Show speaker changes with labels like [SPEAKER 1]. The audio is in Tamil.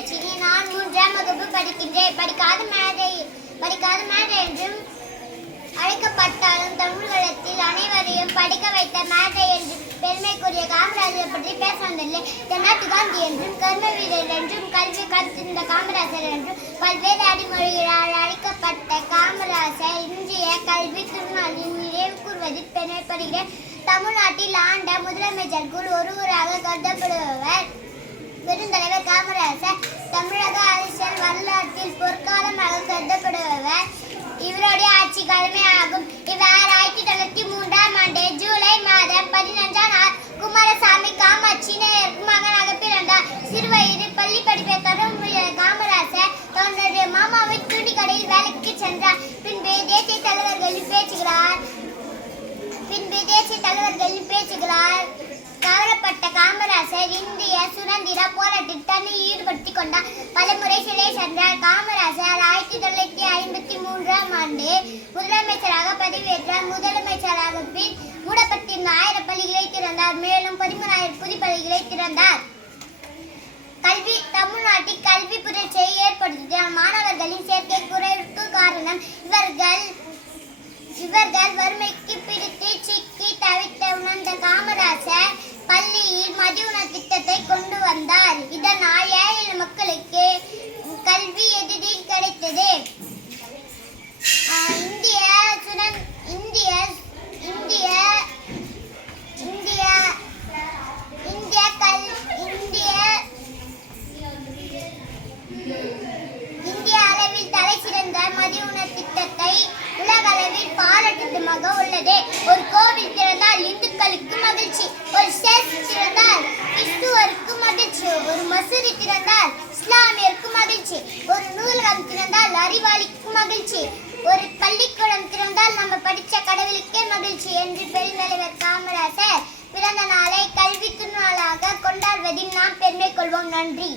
[SPEAKER 1] பேச்சினி நான் மூன்றாம் வகுப்பு படிக்கின்றேன். படிக்காத மேதை படிக்காத மேதை என்றும் அழைக்கப்பட்டாலும் தமிழகத்தில் அனைவரையும் படிக்க வைத்த மேதை என்று பெருமைக்குரிய காமராஜர் பற்றி பேச வந்ததில்லை. தென்னாட்டு காந்தி என்றும் கர்ம வீரர் என்றும் கல்வி கற்றிருந்த காமராஜர் என்றும் பல்வேறு அடிமொழிகளால் அழைக்கப்பட்ட காமராஜர் இன்றைய கல்வி திருநாளில் நினைவு கூறுவதில் பெருமைப்படுகிறேன். தமிழ்நாட்டில் ஆண்ட முதலமைச்சருக்குள் ஒருவராக கருதப்படுவார் இவருடைய ஆட்சி காலமே ஆகும். இவர் ஆயிரத்தி தொள்ளாயிரத்தி மூன்றாம் ஆண்டு ஜூலை மாதம் பதினஞ்சாம் நாள் குமாரசாமி காமாட்சி மகனாக பிறந்தார். சிறுவயதில் பள்ளி படிப்பை தொடர்புடைய காமராசர் தன்னுடைய மாமாவை துணி கடையில் வேலைக்கு சென்றார். பின்பு தேசிய தலைவர்களின் பேச்சுகிறார் பின்பு தேசிய தலைவர்களின் பேச்சுகளால் கவரப்பட்ட காமராசர் இந்திய சுதந்திர போராட்டத்தில் தன்னை ஈடுபடுத்திக் கொண்டார். பலமுறை சிலை சென்றார். காமராஜர் ஐம்பத்தி மூன்றாம் ஆண்டு முதலமைச்சராக பதவியேற்றார். முதலமைச்சராக பின் மூடப்பட்டிருந்த ஆயிரம் பள்ளிகளை திறந்தார். மேலும் பதிமூணாயிரம் புது பள்ளிகளை திறந்தார். கல்வி தமிழ்நாட்டில் கல்வி புரட்சியை ஏற்படுத்திய மாணவர்களின் சேர்க்கை குறைவுக்கு காரணம் இவர்கள் இவர்கள் வறுமைக்கு பிடித்து சிக்கி தவித்த உணர்ந்த காமராசர் பள்ளியில் மதிய உணவு திட்டத்தை கொண்டு வந்தார். இதனால் ஏழை மக்களுக்கு கல்வி எதிரில் கிடைத்தது ஆஹ் இந்திய சுதன் இந்திய இந்திய இந்திய இந்திய கல் இந்திய இந்திய அளவில் தலை மதிய உணவு திட்டத்தை உலக அளவில் பாராட்டுமாக உள்ளது. ஒரு கோவில் திறந்தால் இந்துக்களுக்கு மகிழ்ச்சி. ஒரு சேர்ச் திறந்தால் கிறிஸ்துவருக்கு மகிழ்ச்சி. ஒரு மசூதி திறந்தால் இஸ்லாமியருக்கு மகிழ்ச்சி. ஒரு நூலகம் திறந்தால் அறிவாளிக்கு மகிழ்ச்சி. ஒரு பள்ளிக்கூடம் திறந்தால் நம்ம படித்த கடவுளுக்கே மகிழ்ச்சி என்று பெருந்தலைவர் காமராஜர் பிறந்த நாளை கல்வி திருநாளாக கொண்டாடுவதில் நாம் பெருமை கொள்வோம். நன்றி.